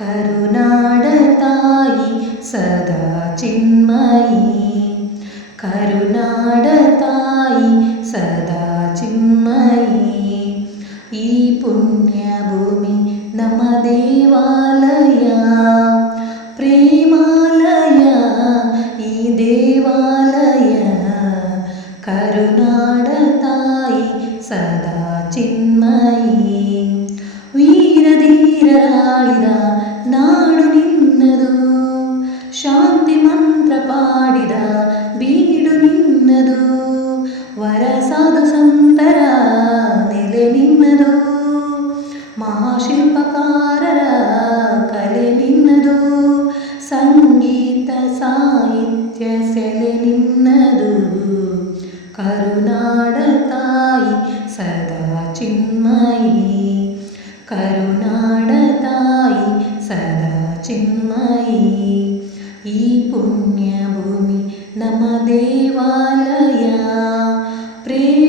കരുണാടതായി സദാ ചിന്മയി. കരുണാടതായി സദാ ചിന്മയി. ഈ പുണ്യഭൂമി നമ ദേവാലയ. പ്രേമാലയ ഈ ദേവാലയ. കരുണാടതായി സദാ ചിന്മയി. വീരധീരാളിത നാടു നിന്നതു. ശാന്തി മന്ത്ര പാടിത വീടു നിന്നതു. വരസാധു നില നിന്നതു. മഹാശില്പകാരര കല നിന്നതു. സംഗീത സാഹിത്യ സെല നിന്നതു. കരുണാട തായി सदा चिन्मयी करुणाडतायि सदा चिन्मयी। ई पुण्यभूमि नम देवालया प्रे